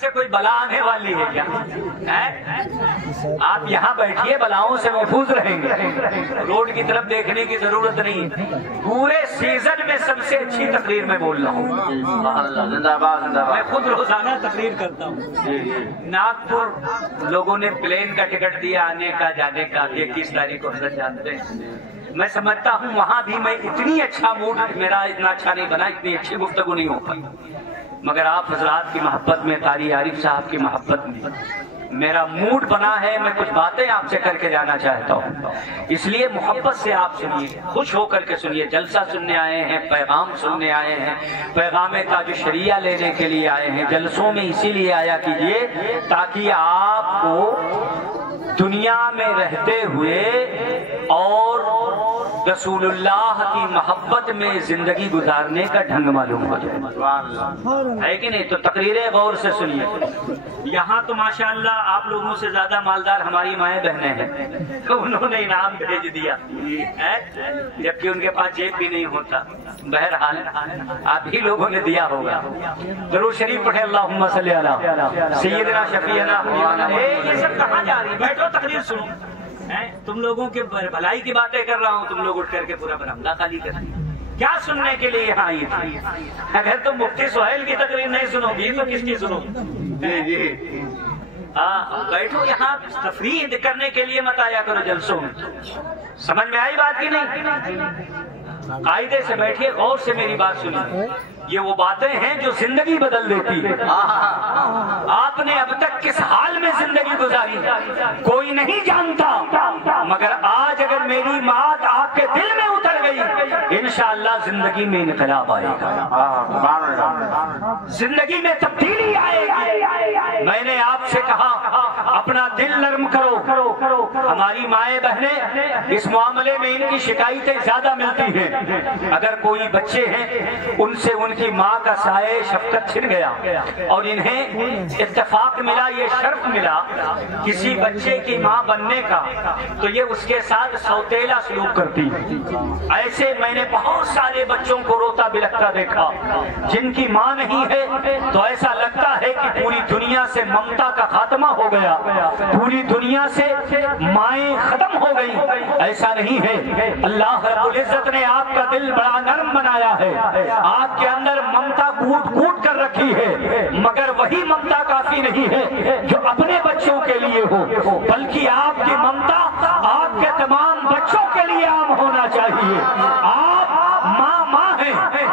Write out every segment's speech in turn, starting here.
سے کوئی بلا آنے والی ہے کیا؟ آپ یہاں بیٹھیے، بلاؤں سے محفوظ رہیں گے، روڈ کی طرف دیکھنے کی ضرورت نہیں۔ پورے سیزن میں سب سے اچھی تقریر میں بول رہا ہوں، میں خود روزانہ تقریر کرتا ہوں۔ ناگپور لوگوں نے پلین کا ٹکٹ دیا آنے کا جانے کا، 21 تاریخ کو حضرت جانتے ہیں۔ میں سمجھتا ہوں وہاں بھی میں اتنی اچھا موڈ میرا اتنا اچھا نہیں بنا، اتنی اچھی گفتگو نہیں ہو پائی، مگر آپ حضرات کی محبت میں، قاری عارف صاحب کی محبت میں میرا موڈ بنا ہے۔ میں کچھ باتیں آپ سے کر کے جانا چاہتا ہوں، اس لیے محبت سے آپ سنیے، خوش ہو کر کے سنیے۔ جلسہ سننے آئے ہیں، پیغام سننے آئے ہیں، پیغام تاج الشریعہ لینے کے لیے آئے ہیں۔ جلسوں میں اسی لیے آیا کیجیے تاکہ آپ کو دنیا میں رہتے ہوئے اور رسول اللہ کی محبت میں زندگی گزارنے کا ڈھنگ معلوم ہو جائے، ہے کہ نہیں؟ تو تقریریں غور سے سنیے۔ یہاں تو ماشاءاللہ آپ لوگوں سے زیادہ مالدار ہماری مائیں بہنیں ہیں، انہوں نے انعام بھیج دیا، جبکہ ان کے پاس جیب بھی نہیں ہوتا۔ بہرحال آپ ہی لوگوں نے دیا ہوگا۔ درود شریف پڑھے، اللہم صلی علی سیدنا شفیعنا۔ یہ سب کہاں جا رہی ہے؟ بیٹھو تقریر سنو۔ تم لوگوں کے بھلائی کی باتیں کر رہا ہوں، تم لوگ اٹھ کر کے پورا برآمدہ خالی کر دیا۔ کیا سننے کے لیے یہاں آئی تھی؟ اگر تم مفتی سہیل کی تقریر نہیں سنو گی تو کس کی سنو گی؟ بیٹھو، یہاں تفریح کرنے کے لیے مت آیا کرو جلسوں میں۔ سمجھ میں آئی بات کی نہیں؟ قاعدے سے بیٹھیے، غور سے میری بات سنیے۔ یہ وہ باتیں ہیں جو زندگی بدل دیتی ہے۔ آپ نے اب تک کس حال میں زندگی گزاری کوئی نہیں جانتا، مگر آج اگر میری بات آپ کے دل میں اتر گئی، انشاءاللہ زندگی میں انقلاب آئے گا، زندگی میں تبدیلی آئے گی۔ میں نے آپ سے کہا اپنا دل نرم کرو۔ ہماری مائیں بہنیں اس معاملے میں ان کی شکایتیں زیادہ ملتی ہیں۔ اگر کوئی بچے ہیں ان سے ان کی ماں کا سائے شفقت چھن گیا اور انہیں اتفاق ملا، یہ شرف ملا کسی بچے کی ماں بننے کا، تو یہ اس کے ساتھ سوتیلا سلوک کرتی۔ ایسے میں نے بہت سارے بچوں کو روتا بلکتا دیکھا جن کی ماں نہیں ہے، تو ایسا لگتا ہے کہ پوری دنیا سے ممتا کا خاتمہ ہو گیا، پوری دنیا سے مائیں ختم ہو گئی۔ ایسا نہیں ہے، اللہ رب العزت نے آپ کا دل بڑا نرم بنایا ہے، آپ کے اندر ممتا کوٹ کوٹ کر رکھی ہے، مگر وہی ممتا کافی نہیں ہے جو اپنے بچوں کے لیے ہو، بلکہ آپ کی ممتا آپ کے تمام بچوں کے لیے عام ہونا چاہیے۔ آپ ماں ہیں،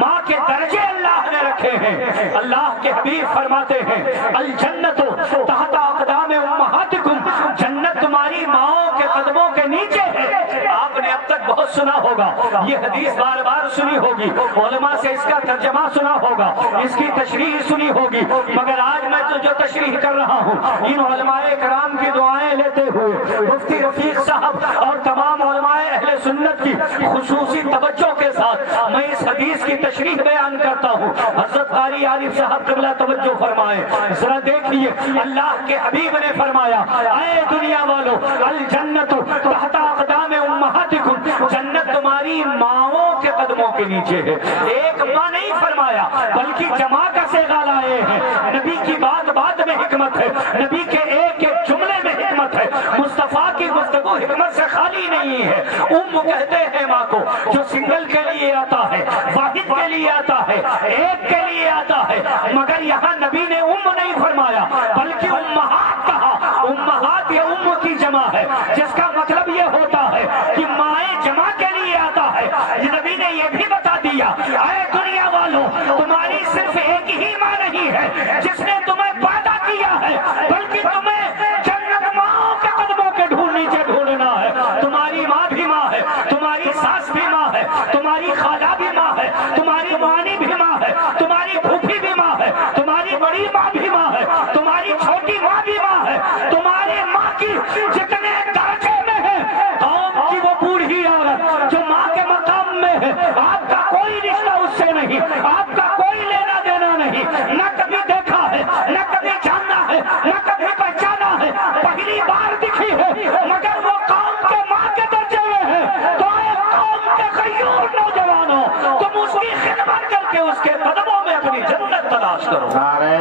ماں کے درجے اللہ نے رکھے ہیں۔ اللہ کے حبیب فرماتے ہیں الجنت تحت اقدام امہاتکم، جنت تمہاری ماؤں کے قدموں کے نیچے ہے۔ آپ نے اب تک بہت سنا ہوگا، یہ حدیث بار بار سنی ہوگی، علماء سے اس کا ترجمہ سنا ہوگا، اس کی تشریح سنی ہوگی، مگر آج میں تو جو تشریح کر رہا ہوں ان علماء کرام کی دعائیں لیتے ہوئے مفتی رفیق صاحب اور تمام علماء اہل سنت کی خصوصی توجہ کے ساتھ میں اس حدیث کی تشریح بیان کرتا ہوں۔ حضرت قاری عارف صاحب قبلہ توجہ فرمائے، ذرا دیکھیے اللہ کے حبیب نے فرمایا اے دنیا والو الجنت تحت اقدام امہاتکم، جنت تمہاری ماؤں کے قدموں کے نیچے ہے۔ ایک ماں نہیں فرمایا بلکہ جمع کا صیغہ لائے ہیں۔ نبی کی بات بات میں حکمت ہے، نبی کے ایک ایک جملے میں حکمت ہے، مصطفیٰ کی گفتگو حکمت سے خالی نہیں ہے۔ ام کہتے ہیں ماں کو جو سنگل کے لیے آتا ہے، واحد کے لیے آتا ہے، ایک کے لیے آتا ہے، مگر یہاں نبی نے ام نہیں فرمایا بلکہ امہات کہا۔ امہات یہ ام کی جمع ہے، جس کا مطلب یہ ہوتا ہے کہ مائیں جمع کے لیے آتا ہے۔ نبی نے یہ بھی بتا دیا اے دنیا والوں تمہاری صرف ایک ہی ماں نہیں ہے جس نے تمہیں پیدا کیا ہے، بلکہ تمہیں جنت ماں کے قدموں کے نیچے ڈھونڈنا ہے۔ تمہاری ماں بھی ماں ہے، تمہاری ساس بھی ماں ہے، تمہاری خالہ بھی ماں ہے، تمہاری مانی بھی ماں ہے، تمہاری پھوپھی بھی ماں ہے، تمہاری بڑی ماں بھی ماں ہے، تمہاری چھوٹی ماں بھی ماں ہے۔ تمہاری ماں کی جتنے درجے میں ہے، قوم کی وہ بوڑھی عورت جو ماں کے مقام میں ہے، آپ کا کوئی رشتہ اس سے نہیں، آپ کا کوئی لینا دینا نہیں، نہ کبھی دیکھا ہے، نہ کبھی جاننا ہے، نہ کبھی پہچانا ہے، پہلی بار دکھی ہے، مگر وہ قوم کے ماں کے درجے میں ہے۔ تو اے قوم کے غیور نوجوانوں، تم اس کی خدمت کر کے اس کے قدموں میں اپنی جنت تلاش کرو۔ نعرہ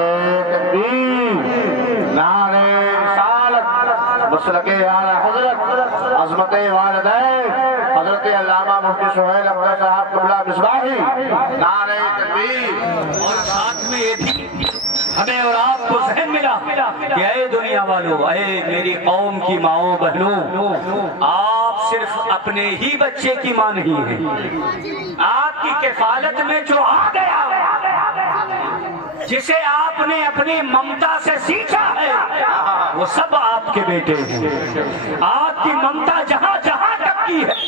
تکبیر۔ مسلک اعلیٰ حضرت عظمت والدین حضرت علامہ مفتی سہیل اختر صاحب قبلہ مصباحی، نعرہ تکبیر۔ اور ساتھ میں یہ بھی ہمیں اور آپ کو ذہن ملا کہ اے دنیا والوں، اے میری قوم کی ماؤں بہنوں، آپ صرف اپنے ہی بچے کی ماں نہیں ہیں، آپ کی کفالت میں جو آ گیا، جسے آپ نے اپنی ممتا سے سیکھا ہے، وہ سب آپ کے بیٹے ہیں۔ آپ کی ممتا جہاں جہاں تک کی ہے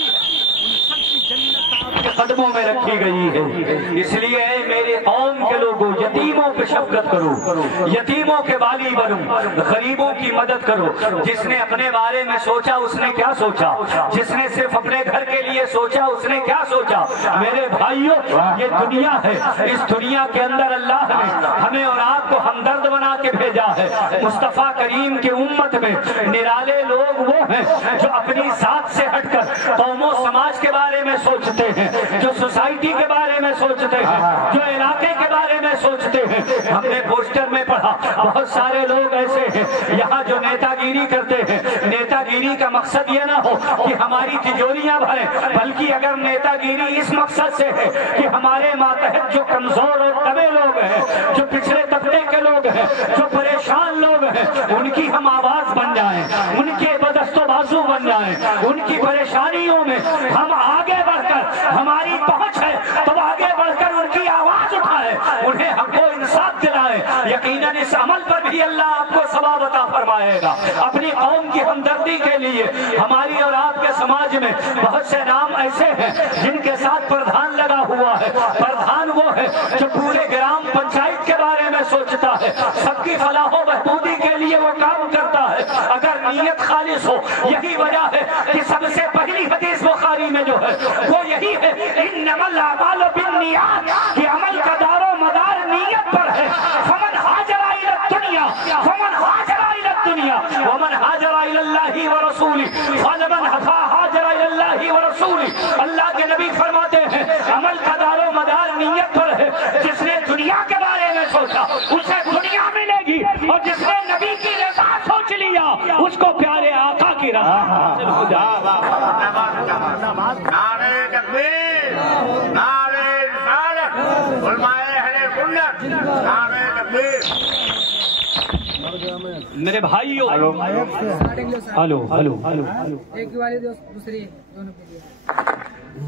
قدموں میں رکھی گئی ہے۔ اس لیے میرے قوم کے لوگوں، یتیموں پہ شفقت کرو، یتیموں کے والی بنو، غریبوں کی مدد کرو۔ جس نے اپنے بارے میں سوچا اس نے کیا سوچا، جس نے صرف اپنے گھر کے لیے سوچا اس نے کیا سوچا۔ میرے بھائیوں، یہ دنیا ہے، اس دنیا کے اندر اللہ نے ہمیں اور آپ کو ہمدرد بنا کے بھیجا ہے۔ مصطفیٰ کریم کی امت میں نرالے لوگ وہ ہیں جو اپنی ذات سے ہٹ کر قوم و سماج کے بارے میں سوچتے ہیں، جو سوسائٹی کے بارے میں سوچتے ہیں، جو علاقے کے بارے میں سوچتے ہیں۔ ہم نے پوسٹر میں پڑھا بہت سارے لوگ ایسے ہیں یہاں جو نیتا گیری کرتے ہیں۔ نیتا گیری کا مقصد یہ نہ ہو کہ ہماری تجوریاں بھریں، بلکہ اگر نیتا گیری اس مقصد سے ہے کہ ہمارے ماتحت جو کمزور اور دبے لوگ ہیں، جو پچھڑے طبقے کے لوگ ہیں، جو پریشان لوگ ہیں، ان کی ہم آواز بن جائیں، ان کے بدست و بازو بن جائیں، ان کی پریشانیوں میں ہم آگے بڑھ کر، ہماری پہنچ ہے تو آگے بڑھ کر ان کی آواز اٹھائیں، انہیں حق و انصاف دلائیں۔ یقیناً اس عمل پر بھی اللہ آپ کو ثواب عطا فرمائے گا۔ اپنی قوم کی ہمدردی کے لیے ہماری اور آپ کے سماج میں بہت سے نام ایسے ہیں جن کے ساتھ پردھان لگا ہوا ہے۔ پردھان وہ ہے جو پورے گرام پنچایت کے بارے میں سوچتا ہے، سب کی فلاح و بہبودی کے لیے وہ کام کرتا ہے اگر نیت خالص ہو۔ یہی وجہ ہے کہ سب سے پہلی حدیث بخاری میں جو ہے وہ یہی ہے، انما الاعمال بالنیات، کہ عمل کا دار و مدار نیت پر ہے۔ فمن ہاجر الی الدنیا فمن ہاجر الی الدنیا ومن ہاجر الی اللہ ورسولہ فمن ہاجر الی اللہ ورسولہ۔ اللہ کے نبی فرماتے ہیں عمل کا دار و مدار نیت پر ہے۔ جس نے دنیا کے بارے میں سوچا اسے دنیا ملے گی، اور جس نے نبی کی رضا سوچ لیا اس کو پیارے آقا کی رضا حاصل ہو جائے گا۔ نعرہ تکبیر، نعرہ رسالت، علماء اہل سنت، نعرہ تکبیر۔ میرے بھائیو، ہلو ہلو ایک کی والی دوسری دونوں کے لیے۔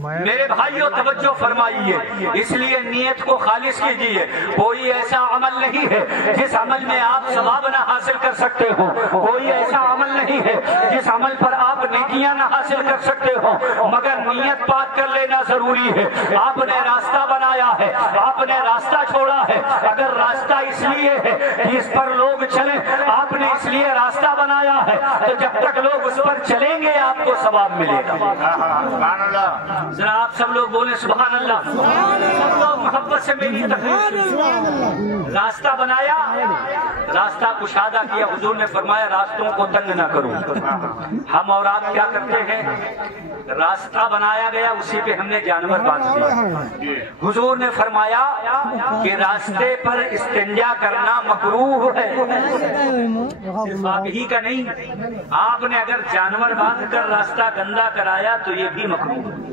میرے بھائیو توجہ فرمائیے، اس لیے نیت کو خالص کیجیے۔ کوئی ایسا عمل نہیں ہے جس عمل میں آپ ثواب نہ حاصل کر سکتے ہو، کوئی ایسا عمل نہیں ہے جس عمل پر آپ نیکیاں نہ حاصل کر سکتے ہو، مگر نیت پاک کر لینا ضروری ہے۔ آپ نے راستہ بنایا ہے، آپ نے راستہ چھوڑا ہے، اگر راستہ اس لیے ہے کہ اس پر لوگ چلیں، آپ نے اس لیے راستہ بنایا ہے تو جب تک لوگ اس پر چلیں گے آپ کو ثواب ملے گا۔ ذرا آپ سب لوگ بولیں سبحان اللہ، سب لوگ محبت سے میری تکبیر۔ راستہ بنایا، راستہ کشادہ کیا۔ حضور نے فرمایا راستوں کو تنگ نہ کرو۔ ہم اور آپ کیا کرتے ہیں، راستہ بنایا گیا اسی پہ ہم نے جانور باندھ دیا۔ حضور نے فرمایا کہ راستے پر استنجا کرنا مکروہ ہے۔ صرف آپ ہی کا نہیں، آپ نے اگر جانور باندھ کر راستہ گندا کرایا تو یہ بھی مکروہ ہے۔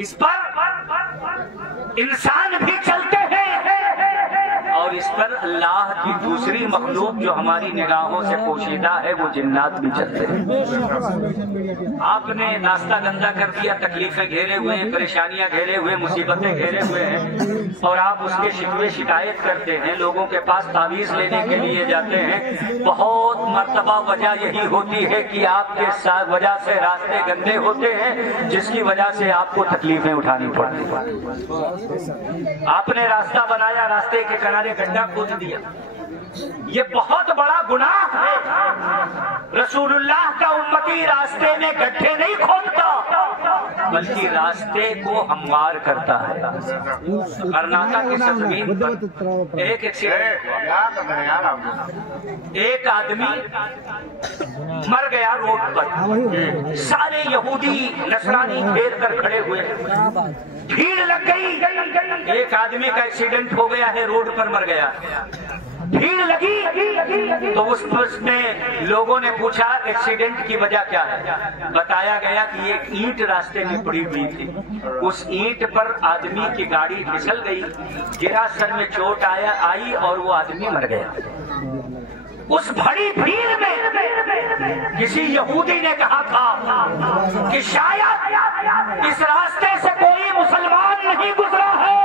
اس پر انسان بھی چلتے ہیں اور اس پر اللہ کی دوسری مخلوق جو ہماری نگاہوں سے پوشیدہ ہے وہ جنات بھی چلتے ہیں۔ آپ نے راستہ گندا کر دیا، تکلیفیں گھیرے ہوئے ہیں، پریشانیاں گھیرے ہوئے، مصیبتیں گھیرے ہوئے ہیں، اور آپ اس کے شکوے شکایت کرتے ہیں، لوگوں کے پاس تعویذ لینے کے لیے جاتے ہیں۔ بہت مرتبہ وجہ یہی ہوتی ہے کہ آپ کے وجہ سے راستے گندے ہوتے ہیں، جس کی وجہ سے آپ کو تکلیفیں اٹھانی پڑتی ہیں۔ آپ نے راستہ بنایا، راستے کے کنارے گڈھا کھود دیا، یہ بہت بڑا گناہ ہے۔ رسول اللہ کا امتی راستے میں گڈھے نہیں کھودتا بلکہ راستے کو ہموار کرتا ہے۔ کرناٹک کی سرزمین پر ایک ایک آدمی مر گیا روڈ پر، سارے یہودی نصرانی گھیر کر کھڑے ہوئے، بھیڑ لگ گئی۔ ایک آدمی کا ایکسیڈنٹ ہو گیا ہے، روڈ پر مر گیا، بھیڑ لگی، تو اس میں لوگوں نے پوچھا ایکسیڈنٹ کی وجہ کیا ہے؟ بتایا گیا کہ یہ ایک اینٹ راستے میں پڑی ہوئی تھی، اس اینٹ پر آدمی کی گاڑی پھسل گئی، گرا، سر میں چوٹ آئی اور وہ آدمی مر گیا۔ اس بڑی بھیڑ میں کسی یہودی نے کہا تھا کہ شاید اس راستے سے کوئی مسلمان نہیں گزرا ہے۔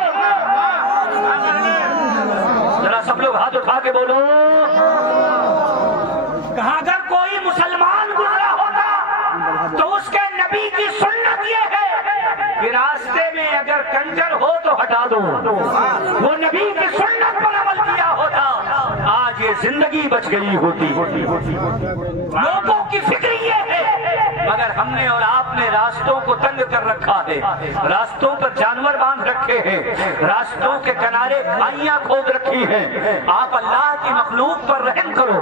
ذرا سب لوگ ہاتھ اٹھا کے بولو، کہا اگر کوئی مسلمان گزرا ہوتا تو اس کے نبی کی سنت یہ ہے کہ راستے میں اگر کنجر ہو تو ہٹا دو، وہ نبی کی سنت پر عمل کیا ہوتا، آج یہ زندگی بچ گئی ہوتی۔ لوگوں کی فکر یہ ہے، مگر ہم نے اور آپ نے راستوں کو تنگ کر رکھا ہے، راستوں پر جانور باندھ رکھے ہیں، راستوں کے کنارے کھائیاں کھود رکھی ہیں۔ آپ اللہ کی مخلوق پر رحم کرو،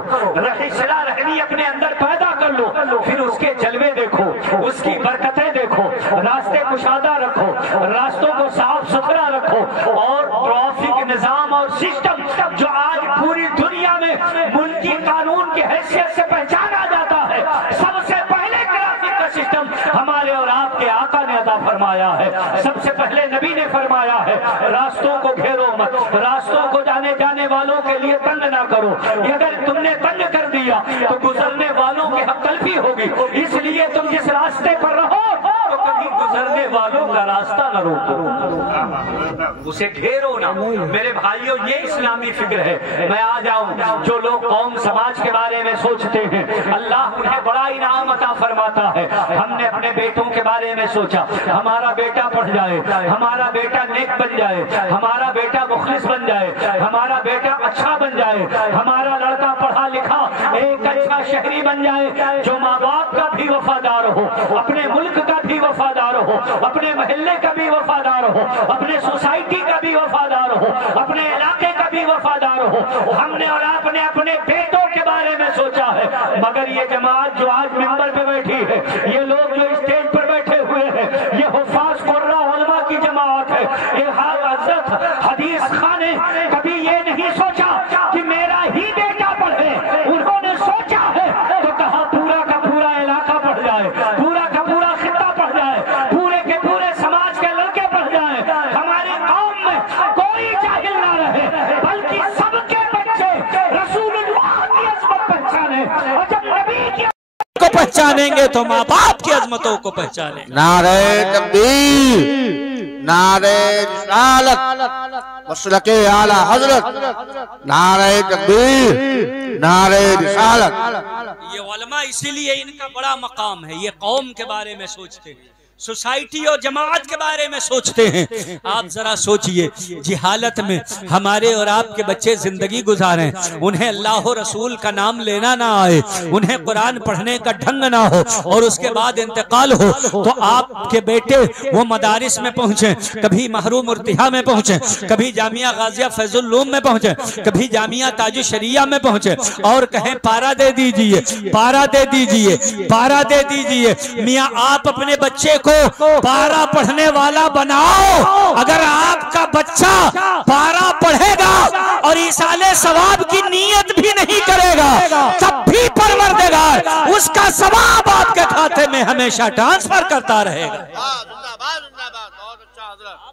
صلہ رحمی اپنے اندر پیدا کر لو، پھر اس کے جلوے دیکھو، اس کی برکتیں دیکھو، راستے کشادہ رکھو، راستوں کو صاف ستھرا رکھو، اور ٹریفک نظام اور سسٹم جو آج پوری دنیا میں ملکی قانون کی حیثیت سے پہچانا جاتا ہے، سب سے پہلے ٹریفک کا سسٹم ہمارے اور آپ کے آقا نے عطا فرمایا ہے، سب سے پہلے نبی نے فرمایا ہے راستوں کو گھیرو مت، راستوں کو جانے والوں کے لیے تنگ نہ کرو، اگر تم نے تنگ کر دیا تو گزرنے والوں کی حق تلفی ہوگی، اس لیے تم جس راستے پر رہو تو کبھی گزرنے والوں کا راستہ نہ روکو، اسے گھیرو نہ۔ میرے بھائیوں، یہ اسلامی فکر ہے۔ میں آ جاؤں، جو لوگ قوم سماج کے بارے میں سوچتے ہیں اللہ انہیں بڑا انعام عطا فرماتا ہے۔ ہم نے اپنے بیٹوں کے بارے میں سوچا ہمارا بیٹا پڑھ جائے، ہمارا بیٹا نیک بن جائے، ہمارا بیٹا مخلص بن جائے، ہمارا بیٹا اچھا بن جائے، ہمارا لڑکا پڑھا لکھا ایک اچھا شہری بن جائے جو ماں باپ کا بھی وفادار ہو، اپنے ملک کا بھی وفادار ہو، اپنے محلے کا بھی وفادار ہو، اپنے سوسائٹی کا بھی وفادار ہو، اپنے علاقے کا بھی وفادار ہو۔ ہم نے اور آپ نے اپنے بیٹوں کے بارے میں سوچا ہے، مگر یہ جماعت جو آج ممبر پہ بیٹھی ہے، یہ لوگ جو اسٹیج پر بیٹھے ہوئے ہیں، یہ حفاظ قرہ علماء کی جماعت ہے، یہ حضرت حدیث خان نے کبھی یہ نہیں سوچا کہ میرا ہی بیٹا پڑھے، انہوں نے سوچا ہے تو کہا پورا کا پورا علاقہ پڑھ جائے، پورا کا پورا خطہ پڑھ جائے، پورے کے پورے سماج کے لڑکے پڑھ جائیں، ہماری قوم میں کوئی جاہل نہ رہے، بلکہ سب کے بچے رسول اللہ کی عظمت پہچانے، اور جب نبی کی کو پہچانیں گے تو ماں باپ کی عظمتوں کو پہچانیں گے۔ نعرہ تکبیر، نعرہ رسالت، مسلک اعلی حضرت، نعرہ تکبیر، نعرہ رسالت۔ یہ علماء اسی لیے ان کا بڑا مقام ہے، یہ قوم کے بارے میں سوچتے ہیں، سوسائٹی اور جماعت کے بارے میں سوچتے ہیں۔ آپ ذرا سوچئے، جہالت میں ہمارے اور آپ کے بچے زندگی گزاریں، انہیں اللہ و رسول کا نام لینا نہ آئے، انہیں قرآن پڑھنے کا ڈھنگ نہ ہو، اور اس کے بعد انتقال ہو تو آپ کے بیٹے وہ مدارس میں پہنچیں، کبھی محروم ارتحا میں پہنچیں، کبھی جامعہ غازیہ فیض العلوم میں پہنچیں، کبھی جامعہ تاج الشریعہ میں پہنچیں، اور کہیں پارا دے دیجئے، پارا دے دیجئے، پارا دے دیجئے۔ میاں آپ اپنے بچے کو پارا پڑھنے والا بناؤ، اگر آپ کا بچہ پارا پڑھے گا اور ایصال ثواب کی نیت بھی نہیں کرے گا، تب بھی پروردگار اس کا ثواب آپ کے کھاتے میں ہمیشہ ٹرانسفر کرتا رہے گا۔ آپ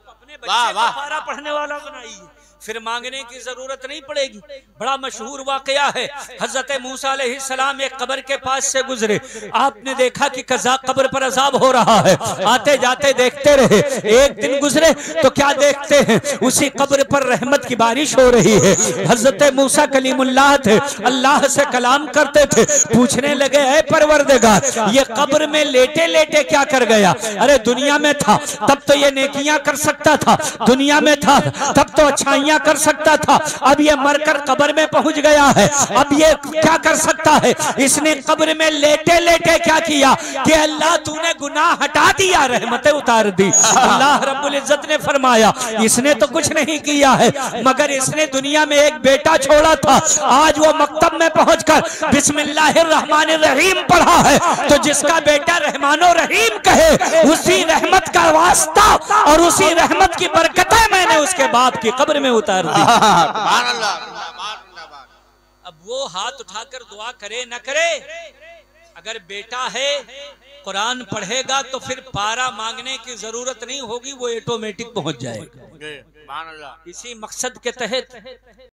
اپنے بچے کو پارا پڑھنے والا بنائیے، پھر مانگنے کی ضرورت نہیں پڑے گی۔ بڑا مشہور واقعہ ہے، حضرت موسیٰ علیہ السلام ایک قبر کے پاس سے گزرے، آپ نے دیکھا کہ قبر پر عذاب ہو رہا ہے، آتے جاتے دیکھتے رہے، ایک دن گزرے تو کیا دیکھتے ہیں، اسی قبر پر رحمت کی بارش ہو رہی ہے۔ حضرت موسیٰ کلیم اللہ تھے، اللہ سے کلام کرتے تھے، پوچھنے لگے اے پروردگار یہ قبر میں لیٹے لیٹے کیا کر گیا؟ ارے دنیا میں تھا تب تو یہ نیکیاں کر سکتا تھا، دنیا میں تھا تب تو اچھائیاں کر سکتا تھا، اب یہ مر کر قبر میں پہنچ گیا ہے، اب یہ کیا کر سکتا ہے؟ اس نے قبر میں لیٹے لیٹے کیا کیا کہ اللہ تو نے گناہ ہٹا دیا، رحمتیں اتار دی۔ اللہ رب العزت نے فرمایا اس نے تو کچھ نہیں کیا ہے، مگر اس نے دنیا میں ایک بیٹا چھوڑا تھا، آج وہ مکتب میں پہنچ کر بسم اللہ الرحمن الرحیم پڑھا ہے، تو جس کا بیٹا رحمان و رحیم کہے اسی رحمت کا واسطہ اور اسی رحمت کی برکتیں میں نے اس کے باپ کی قبر میں اتار دی۔ اب وہ ہاتھ اٹھا کر دعا کرے نہ کرے، اگر بیٹا ہے قرآن پڑھے گا تو پھر پارا مانگنے کی ضرورت نہیں ہوگی، وہ آٹومیٹک پہنچ جائے گا۔ اسی مقصد کے تحت